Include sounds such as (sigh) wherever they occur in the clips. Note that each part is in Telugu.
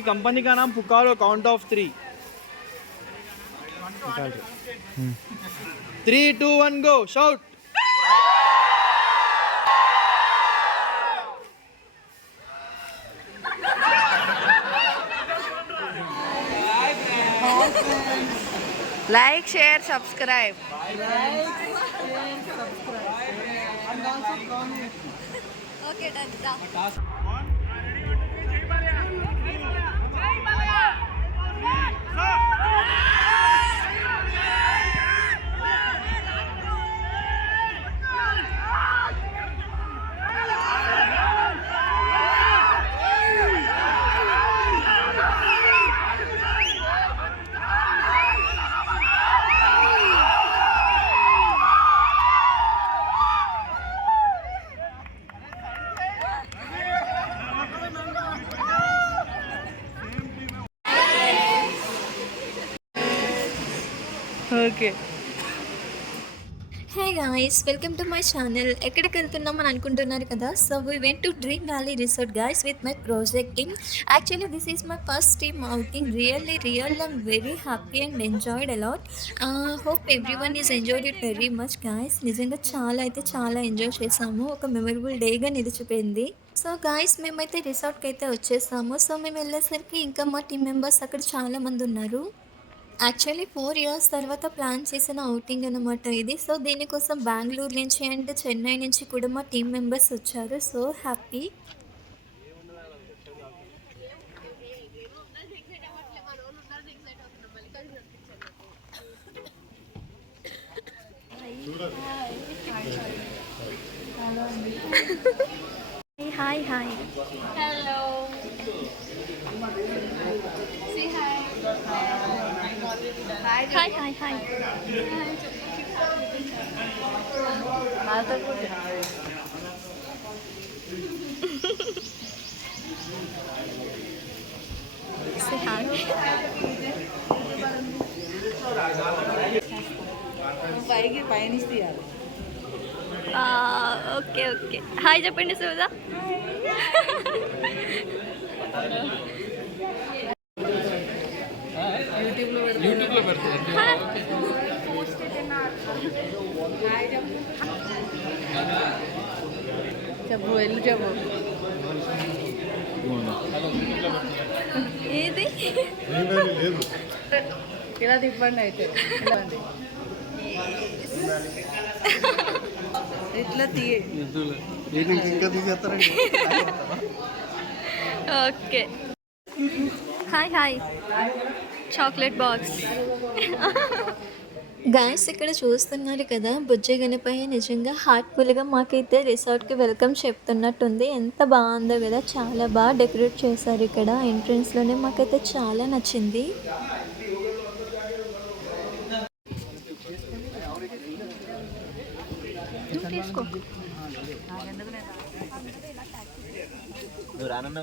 किसी कंपनी का नाम पुकारो count of three three two one go shout like share subscribe Okay, done. done. Okay. Hey guys welcome to my channel ఎక్కడికి వెళ్తున్నాం అని అనుకుంటున్నారు కదా? So we went to dream valley resort guys with my project team actually this is my first team outing really real I'm very happy and enjoyed a lot hope everyone is enjoyed it very much guys నిజంగా చాలా అయితే చాలా ఎంజాయ్ చేసాము. ఒక మెమరబుల్ డేగా నిలిచిపోయింది. సో గాయస్ మేమైతే రిసార్ట్కి అయితే వచ్చేసాము. సో మేము వెళ్ళేసరికి ఇంకా మా టీం మెంబర్స్ అక్కడ చాలామంది ఉన్నారు. యాక్చువల్లీ ఫోర్ ఇయర్స్ తర్వాత ప్లాన్ చేసిన అవుటింగ్ అనమాట ఇది. సో దీనికోసం బెంగళూరు నుంచి అండ్ చెన్నై నుంచి కూడా మా టీం మెంబర్స్ వచ్చారు. So happy. Hi hi. Hi hi hi Say hi. పైకి పైన తీయాలి ఓకే ఓకే హాయ్ చెప్పండి సూజా యూట్యూబ్లో పెడతారు యూట్యూబ్లో పెడతారు చెప్పు వెళ్ళి చెప్పు ఏది ఇలా తిప్పండి అయితే ఇలా అండి. ఇట్లా తీయ okay hi hi chocolate box. Guys ఇక్కడ చూస్తున్నారు కదా బుజ్జి గణపయ్య నిజంగా హార్ట్ఫుల్గా మాకైతే రిసార్ట్కి వెల్కమ్ చెప్తున్నట్టుంది. ఎంత బాగుందో కదా చాలా బాగా డెకరేట్ చేశారు ఇక్కడ. ఎంట్రన్స్లోనే మాకైతే చాలా నచ్చింది. నువ్వు తీసుకో. నువ్వు రానన్నా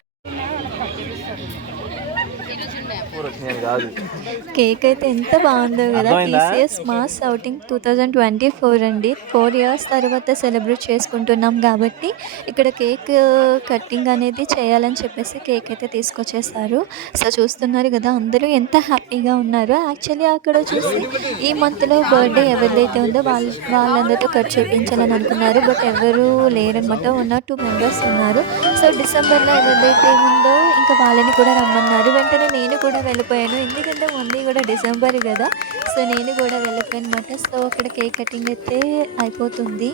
కాదు. కేక్ అయితే ఎంత బాగుందో కదా? TCS mass outing two thousand twenty four అండి. ఫోర్ ఇయర్స్ తర్వాత సెలబ్రేట్ చేసుకుంటున్నాం కాబట్టి ఇక్కడ కేక్ కట్టింగ్ అనేది చేయాలని చెప్పేసి కేక్ అయితే తీసుకొచ్చేసారు. సో చూస్తున్నారు కదా అందరూ ఎంత హ్యాపీగా ఉన్నారో. యాక్చువల్లీ అక్కడ చూసి ఈ మంత్లో బర్త్డే ఎవరిదైతే ఉందో వాళ్ళు వాళ్ళందరితో కట్ చేయించాలని అనుకున్నారు. బట్ ఎవరు లేరనమాట ఉన్న టూ మెంబర్స్ ఉన్నారు. సో డిసెంబర్లో ఎవరిదైతే ఉందో ఇంకా వాళ్ళని కూడా రమ్మన్నారు. వెంటనే నేను కూడా వెళ్ళిపోయాను. ఎందుకంటే ముందు కూడా డిసెంబర్ కదా సో నేను కూడా వెళ్ళిపోయాను అనమాట సో అక్కడ కేక్ కటింగ్ అయితే అయిపోతుంది.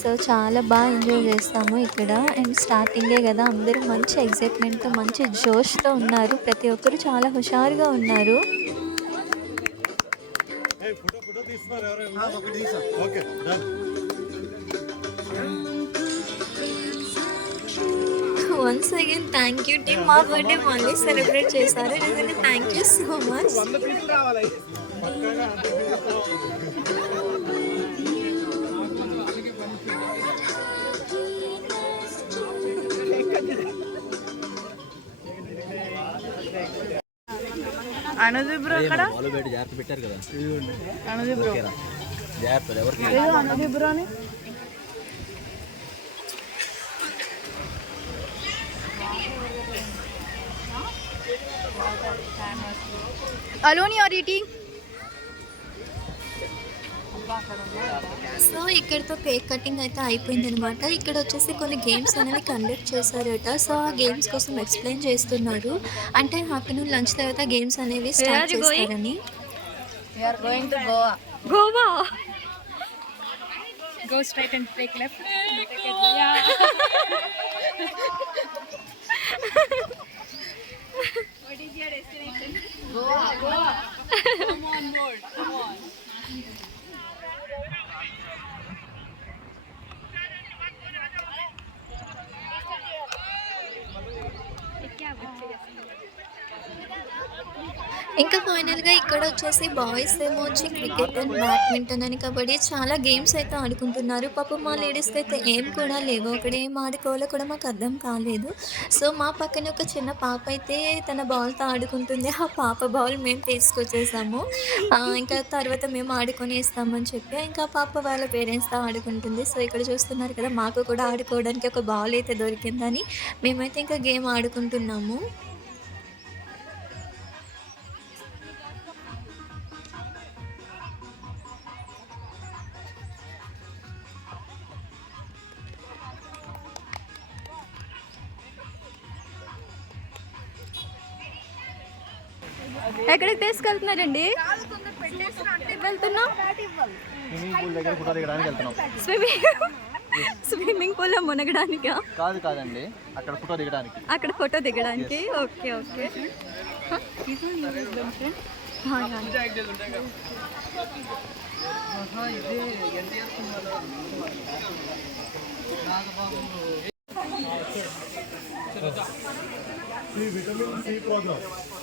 సో చాలా బాగా ఎంజాయ్ చేస్తాము ఇక్కడ. అండ్ స్టార్టింగే కదా అందరూ మంచి ఎగ్జైట్మెంట్తో మంచి జోష్తో ఉన్నారు. ప్రతి ఒక్కరు చాలా హుషారుగా ఉన్నారు. Once again thank you team మా బర్త్డే మళ్ళీ సెలబ్రేట్ చేశారు. ఎందుకంటే థ్యాంక్ యూ సో మచ్ అనదు బ్రో అక్కడ? జాగ్రత్త పెట్టారు కదా. అనదు బ్రో. జాగ్రత్త ఎవరికి అనదు బ్రో అని Alone you are eating? So ఇక్కడతో కేక్ కటింగ్ అయితే అయిపోయింది అనమాట ఇక్కడ వచ్చేసి కొన్ని గేమ్స్ అనేవి కండక్ట్ చేశారట సో ఆ గేమ్స్ కోసం ఎక్స్ప్లెయిన్ చేస్తున్నారు అంటే ఆఫ్టర్నూన్ లంచ్ తర్వాత గేమ్స్ అనేవి స్టార్ట్ are you going? చేస్తారని we are going to Goa Goa. Go straight and take left. Yeah. (laughs) what is your destination? Go, go. Come on, board. Come on. ఇంకా ఫైనల్గా ఇక్కడ వచ్చేసి బాయ్స్ ఏమో వచ్చి క్రికెట్ అండ్ బ్యాడ్మింటన్ అని కబడ్డీ చాలా గేమ్స్ అయితే ఆడుకుంటున్నారు. పాపం మా లేడీస్కి అయితే ఏం కూడా లేవు. అక్కడ ఏం ఆడుకోవాలో కూడా మాకు అర్థం కాలేదు. సో మా పక్కన ఒక చిన్న పాప అయితే తన బాల్తో ఆడుకుంటుంది. ఆ పాప బాల్ మేము తీసుకొచ్చేసాము. ఇంకా తర్వాత మేము ఆడుకొని ఇస్తామని చెప్పి ఇంకా పాప వాళ్ళ పేరెంట్స్తో ఆడుకుంటుంది. సో ఇక్కడ చూస్తున్నారు కదా మాకు కూడా ఆడుకోవడానికి ఒక బాల్ అయితే దొరికిందని మేమైతే ఇంకా గేమ్ ఆడుకుంటున్నాము. ఎక్కడికి తీసుకెళ్తున్నారండి? వెళ్తున్నాం. స్విమ్మింగ్ (laughs) పూల్ స్విమ్మింగ్ స్విమ్మింగ్ పూల్లో మునగడానికా? కాదు కాదండి అక్కడ ఫోటో దిగడానికి. అక్కడ ఫోటో దిగడానికి. Okay okay. Vitamin C programme vitamin C నా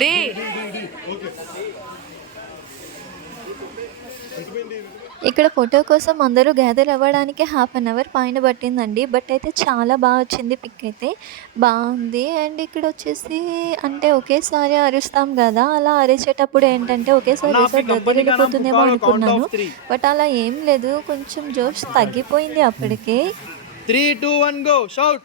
డి. ఇక్కడ ఫోటో కోసం అందరూ గ్యాదర్ అవ్వడానికి హాఫ్ అన్ అవర్ పైన పట్టిందండి. బట్ అయితే చాలా బాగా వచ్చింది పిక్ అయితే. బాగుంది. అండ్ ఇక్కడ వచ్చేసి అంటే ఒకేసారి అరుస్తాం కదా. అలా అరిచేటప్పుడు ఏంటంటే ఒకేసారి దగ్గర వెళ్ళిపోతుందేమో అనుకున్నాను. బట్ అలా ఏం లేదు. కొంచెం జోష్ తగ్గిపోయింది అప్పటికే. Three two one go shout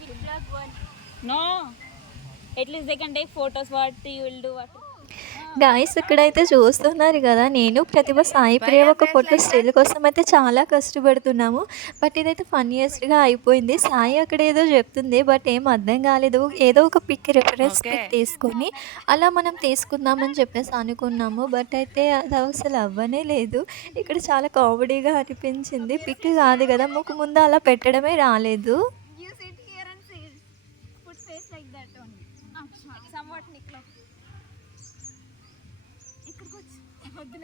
You will do? What? Guys ఇక్కడైతే చూస్తున్నారు కదా నేను ప్రతిభ సాయి ప్రియ ఒక ఫోటో స్టిల్ కోసం అయితే చాలా కష్టపడుతున్నాము. బట్ ఇదైతే ఫన్నీయెస్ట్గా అయిపోయింది. సాయి అక్కడ ఏదో చెప్తుంది బట్ ఏం అర్థం కాలేదు. ఏదో ఒక పిక్ రిఫరెన్స్ పిక్ తీసుకొని అలా మనం తీసుకుందామని చెప్పేసి అనుకున్నాము. బట్ అయితే అది అసలు అవ్వనే లేదు. ఇక్కడ చాలా కామెడీగా అనిపించింది. పిక్ కాదు కదా ముక్కు ముందు అలా పెట్టడమే రాలేదు.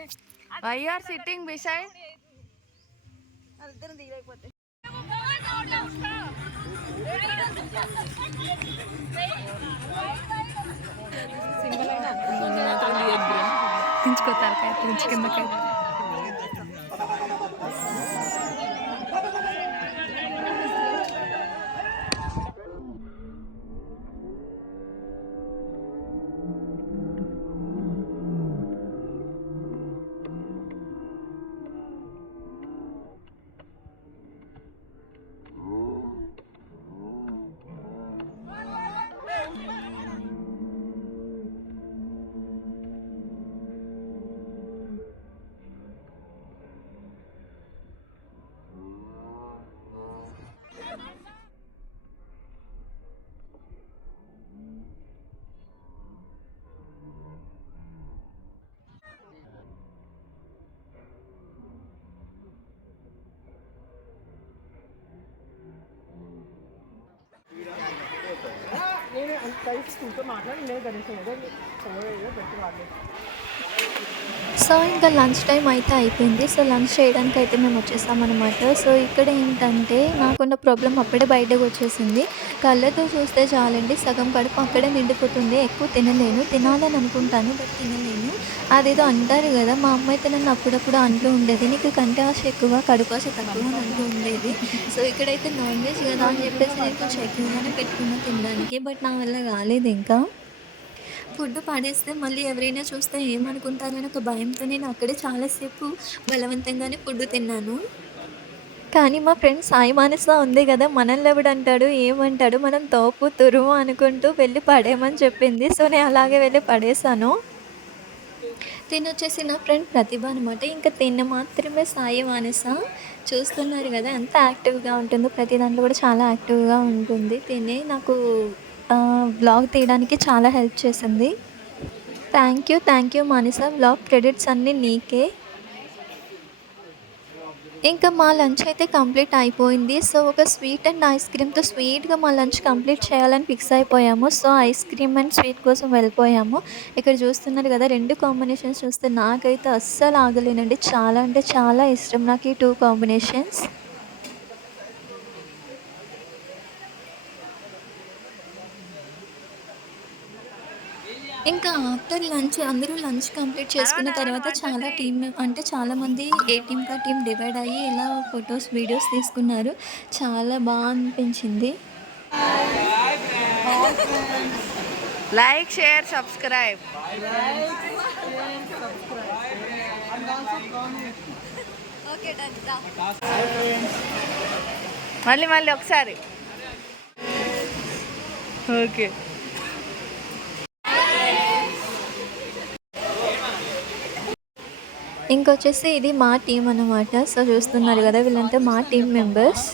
వద్దులే వై ఆర్ సిట్టింగ్ బిసైడ్ వాళ్ళిద్దరం దిగలేకపోతే దించుకో తలకాయ దించు కిందకాయ సో ఇంకా లంచ్ టైం అయితే అయిపోయింది. సో లంచ్ చేయడానికి అయితే మేము వచ్చేసామన్నమాట. సో ఇక్కడ ఏంటంటే నాకున్న ప్రాబ్లం అప్పుడే బయటకు వచ్చేసింది. కళ్ళతో చూస్తే చాలండి సగం కడుపు అక్కడే నిండిపోతుంది. ఎక్కువ తినలేను. తినాలని అనుకుంటాను బట్ తినలేను. అదేదో అంటారు కదా మా అమ్మ అయితే నన్ను అప్పుడప్పుడు అంటూ ఉండేది. నీకు కంటి ఆశ ఎక్కువ కడుపు ఆశ తక్కువ అని అంటూ ఉండేది. సో ఇక్కడైతే నాన్ వెజ్ కదా అని చెప్పేసి నేను కొంచెం ఎక్కువగానే పెట్టుకున్నా తినడానికి బట్ నా వల్ల కాలేదు ఇంకా. ఫుడ్ పాడేస్తే మళ్ళీ ఎవరైనా చూస్తే ఏమనుకుంటారని ఒక భయంతో నేను అక్కడే చాలాసేపు బలవంతంగానే ఫుడ్ తిన్నాను. కానీ మా ఫ్రెండ్ సాయి మానస ఉంది కదా మనల్ని ఎవడంటాడు ఏమంటాడు మనం తోపు తురుము అనుకుంటూ వెళ్ళి పడేయమని చెప్పింది. సో నేను అలాగే వెళ్ళి పడేశాను. తిని వచ్చేసి నా ఫ్రెండ్ ప్రతిభ అనమాట ఇంకా తిన్న మాత్రమే సాయి మానస చూస్తున్నారు కదా ఎంత యాక్టివ్గా ఉంటుందో ప్రతి దాంట్లో కూడా చాలా యాక్టివ్గా ఉంటుంది. తినే నాకు బ్లాగ్ తీయడానికి చాలా హెల్ప్ చేసింది. Thank you thank you Manasa blog credits అన్నీ నీకే. ఇంకా మా లంచ్ అయితే కంప్లీట్ అయిపోయింది. సో ఒక స్వీట్ అండ్ ఐస్ క్రీమ్తో స్వీట్గా మా లంచ్ కంప్లీట్ చేయాలని ఫిక్స్ అయిపోయాము. So ice cream and sweet కోసం వెళ్ళిపోయాము. ఇక్కడ చూస్తున్నారు కదా రెండు కాంబినేషన్స్ చూస్తే నాకైతే అస్సలు ఆగలేనండి. చాలా అంటే చాలా ఇష్టం నాకు ఈ టూ కాంబినేషన్స్ ఇంకా ఆఫ్టర్ లంచ్ అందరూ లంచ్ కంప్లీట్ చేసుకున్న తర్వాత చాలా టీమ్ అంటే చాలామంది ఏ టీమ్గా టీం డివైడ్ అయ్యి ఇలా ఫొటోస్ వీడియోస్ తీసుకున్నారు. చాలా బాగా అనిపించింది. లైక్ షేర్ సబ్స్క్రైబ్ మళ్ళీ మళ్ళీ ఒకసారి. ఓకే ఇంకొచ్చేసి ఇది మా టీం అన్నమాట. సో చూస్తున్నారు కదా వీళ్ళంతా మా టీం మెంబర్స్.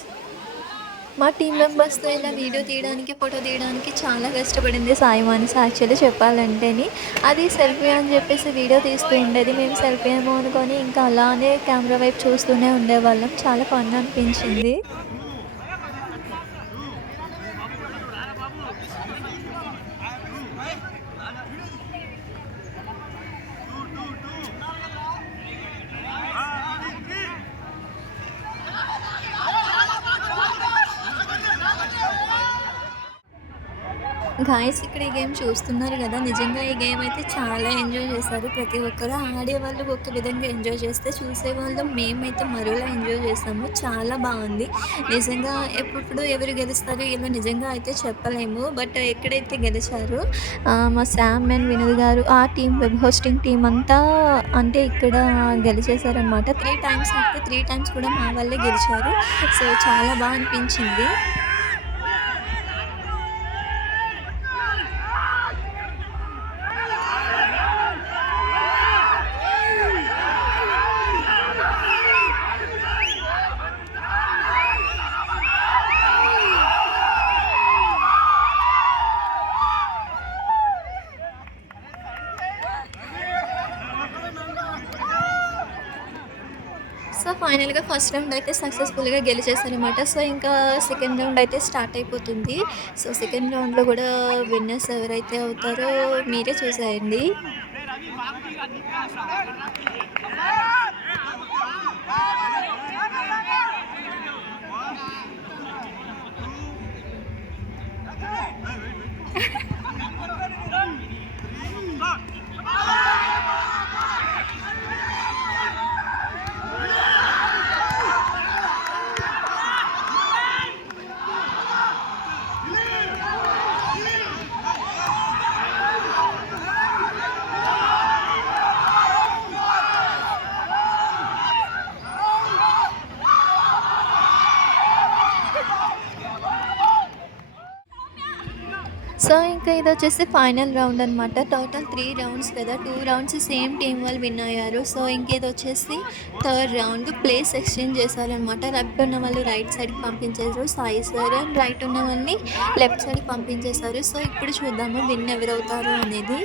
మా టీం మెంబర్స్తో ఇలా వీడియో తీయడానికి ఫోటో తీయడానికి చాలా కష్టపడింది సాయి మానస యాక్చువల్లీ చెప్పాలంటేని అది సెల్ఫీ అని చెప్పేసి వీడియో తీస్తూ ఉండేది. మేము సెల్ఫీ ఏమో అనుకొని ఇంకా అలానే కెమెరా వైపు చూస్తూనే ఉండేవాళ్ళం. చాలా ఫన్ అనిపించింది. గాయస్ ఇక్కడ ఈ గేమ్ చూస్తున్నారు కదా. నిజంగా ఈ గేమ్ అయితే చాలా ఎంజాయ్ చేశారు. ప్రతి ఒక్కరు ఆడేవాళ్ళు ఒక విధంగా ఎంజాయ్ చేస్తే చూసేవాళ్ళు మేమైతే మరోలా ఎంజాయ్ చేసాము చాలా బాగుంది. నిజంగా ఎప్పుడు ఎవరు గెలుస్తారు ఇలా నిజంగా అయితే చెప్పలేము. బట్ ఎక్కడైతే గెలిచారో మా శామ్ అండ్ వినోద్ గారు ఆ టీం వెబ్ హోస్టింగ్ టీం అంతా అంటే ఇక్కడ గెలిచేశారనమాట త్రీ టైమ్స్ అయితే త్రీ టైమ్స్ కూడా మా వాళ్ళే గెలిచారు. సో చాలా బాగా అనిపించింది. ఫస్ట్ రౌండ్ అయితే సక్సెస్ఫుల్గా గెలిచేసారనమాట సో ఇంకా సెకండ్ రౌండ్ అయితే స్టార్ట్ అయిపోతుంది. సో సెకండ్ రౌండ్లో కూడా విన్నర్స్ ఎవరైతే అవుతారో మీరే చూసేయండి. (laughs) ఇది వచ్చేసి ఫైనల్ రౌండ్ అనమాట టోటల్ త్రీ రౌండ్స్ కదా. టూ రౌండ్స్ సేమ్ టీం వాళ్ళు విన్ అయ్యారు. సో ఇంకేది వచ్చేసి థర్డ్ రౌండ్ ప్లేస్ ఎక్స్చేంజ్ చేశారనమాట లెఫ్ట్ ఉన్న వాళ్ళు రైట్ సైడ్కి పంపించేశారు. సాయి సార్ అండ్ రైట్ ఉన్న వాళ్ళని లెఫ్ట్ సైడ్కి పంపించేశారు. సో ఇప్పుడు చూద్దాము విన్ ఎవరవుతారు అనేది.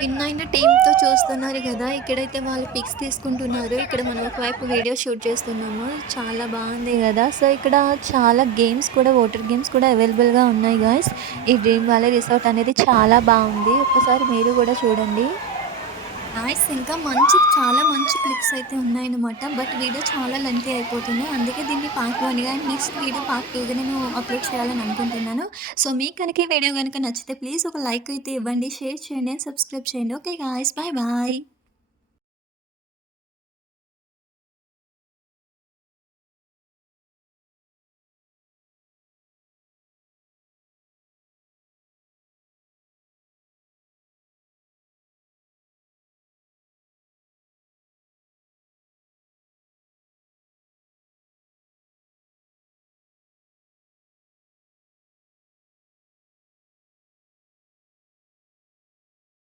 విన్ అయిన టీంతో చూస్తున్నారు కదా ఇక్కడైతే వాళ్ళు పిక్స్ తీసుకుంటున్నారు. ఇక్కడ మనం ఒకవైపు వీడియో షూట్ చేస్తున్నాము. చాలా బాగుంది కదా. సో ఇక్కడ చాలా గేమ్స్ కూడా వాటర్ గేమ్స్ కూడా అవైలబుల్గా ఉన్నాయి గాయస్ ఈ డ్రీమ్ వ్యాలీ రిసార్ట్ అనేది చాలా బాగుంది. ఒకసారి మీరు కూడా చూడండి. గాయస్ ఇంకా మంచి చాలా మంచి క్లిప్స్ అయితే ఉన్నాయన్నమాట. బట్ వీడియో చాలా లెంతీ అయిపోతుంది. అందుకే దీన్ని పార్ట్ వన్గా అండ్ నెక్స్ట్ వీడియో పార్ట్ టూగా నేను అప్లోడ్ చేయాలని అనుకుంటున్నాను. సో మీకు కనుక ఈ వీడియో కనుక నచ్చితే ప్లీజ్ ఒక లైక్ అయితే ఇవ్వండి. షేర్ చేయండి అండ్ సబ్స్క్రైబ్ చేయండి. Okay guys bye bye